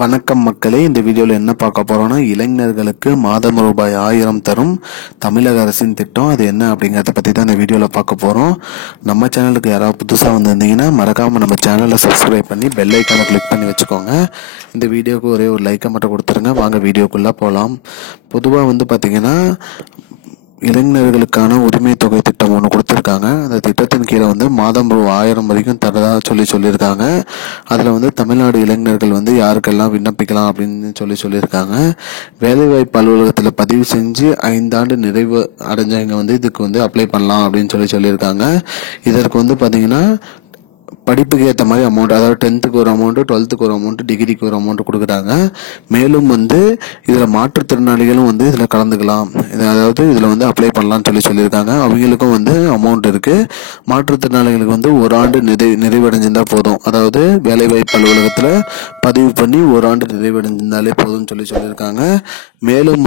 வணக்கம் மக்களே, இந்த வீடியோவில் என்ன பார்க்க போறோம்னா, இளைஞர்களுக்கு மாதம் ரூபாய் 1000 தரும் தமிழக அரசின் திட்டம். அது என்ன அப்படிங்கறத பத்தி தான் இந்த வீடியோவில் பார்க்க போறோம். நம்ம சேனலுக்கு யாராவது புதுசாக வந்திருந்தீங்கன்னா மறக்காம நம்ம சேனலை சப்ஸ்கிரைப் பண்ணி பெல் ஐக்கானை கிளிக் பண்ணி வச்சுக்கோங்க. இந்த வீடியோக்கு ஒரே ஒரு லைக்கை மட்டும் கொடுத்துருங்க. வாங்க வீடியோக்குள்ள போகலாம். பொதுவாக பார்த்தீங்கன்னா, இளைஞர்களுக்கான உரிமை தொகை திட்டம் ஒன்று கொடுத்துருக்காங்க. அந்த திட்டத்தின் கீழே மாதம் 1000 வரைக்கும் தரதா சொல்லியிருக்காங்க. அதில் தமிழ்நாடு இளைஞர்கள் யாருக்கெல்லாம் விண்ணப்பிக்கலாம் அப்படின்னு சொல்லியிருக்காங்க. வேலைவாய்ப்பு அலுவலகத்தில் பதிவு செஞ்சு 5 ஆண்டு நிறைவு அடைஞ்சவங்க இதுக்கு அப்ளை பண்ணலாம் அப்படின்னு சொல்லியிருக்காங்க. இதற்கு பார்த்தீங்கன்னா படிப்புக்கு ஏற்ற மாதிரி அமௌண்ட், அதாவது 10th ஒரு அமௌண்ட், 12th ஒரு அமௌண்ட், டிகிரிக்கு ஒரு அமௌண்ட் கொடுக்குறாங்க. மேலும் இதில் மாற்றுத்திறனாளிகளும் இதில் கலந்துக்கலாம். அதாவது இதில் அப்ளை பண்ணலாம்னு சொல்லியிருக்காங்க. அவங்களுக்கும் அமௌண்ட் இருக்கு. மாற்றுத்திறனாளிகளுக்கு ஒரு ஆண்டு நிறைவடைஞ்சிருந்தா போதும். அதாவது வேலைவாய்ப்பு அலுவலகத்தில் பதிவு பண்ணி ஒரு ஆண்டு நிறைவடைஞ்சிருந்தாலே போதும்னு சொல்லியிருக்காங்க. மேலும்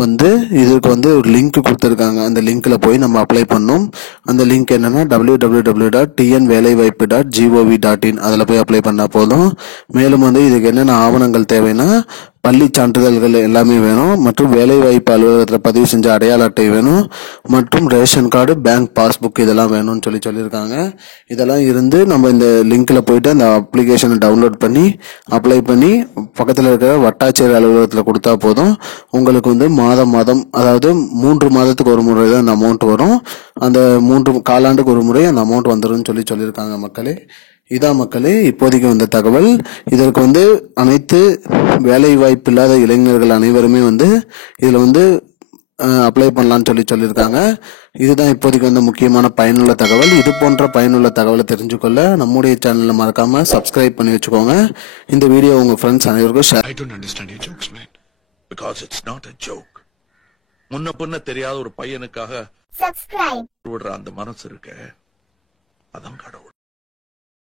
இதற்கு ஒரு லிங்க் கொடுத்துருக்காங்க. அந்த லிங்க்ல போய் நம்ம அப்ளை பண்ணணும். அந்த லிங்க் என்னன்னா www.tnvelaivaaipu.gov.in. அதில் போய் அப்ளை பண்ணா போதும். மேலும் இதுக்கு என்னென்ன ஆவணங்கள் தேவைன்னா, பள்ளி சான்றிதழ்கள் எல்லாமே வேணும், மற்றும் வேலைவாய்ப்பு அலுவலகத்தில் பதிவு செஞ்ச அடையாள அட்டை வேணும், மற்றும் ரேஷன் கார்டு, பேங்க் பாஸ்புக் இதெல்லாம் வேணும்னு சொல்லியிருக்காங்க. இதெல்லாம் இருந்து நம்ம இந்த லிங்க்ல போயிட்டு அந்த அப்ளிகேஷனை டவுன்லோட் பண்ணி அப்ளை பண்ணி பக்கத்தில் இருக்கிற வட்டாட்சியர் அலுவலகத்தில் கொடுத்தா போதும். உங்களுக்கு மாதம் அதாவது 3 மாதத்துக்கு ஒரு முறை தான் அந்த அமௌண்ட் வரும். அந்த 3 காலாண்டுக்கு ஒரு முறை அந்த அமௌண்ட் வந்துடும் சொல்லியிருக்காங்க மக்களே. இதான் மக்களே இப்போதைக்கு வந்த தகவல். இதற்கு அனைத்து வேலை வாய்ப்பு இல்லாத இளைஞர்கள் அனைவருமே இதுல அப்ளை பண்ணலாம்னு சொல்லியிருக்காங்க. இதுதான் இப்போதைக்கு முக்கியமான பயனுள்ள தகவல். இது போன்ற பயனுள்ள தகவலை தெரிஞ்சுக்கொள்ள நம்முடைய சேனலை மறக்காம சப்ஸ்கிரைப் பண்ணி வச்சுக்கோங்க. இந்த வீடியோ உங்க ஃப்ரெண்ட்ஸ் அனைவருக்கும் share. I don't understand your jokes, man. Because it's not a joke. முன்ன பின்ன தெரியாத ஒரு பையனுக்காக subscribe விடுற அந்த மனசு இருக்க, அதான் கடவுள்.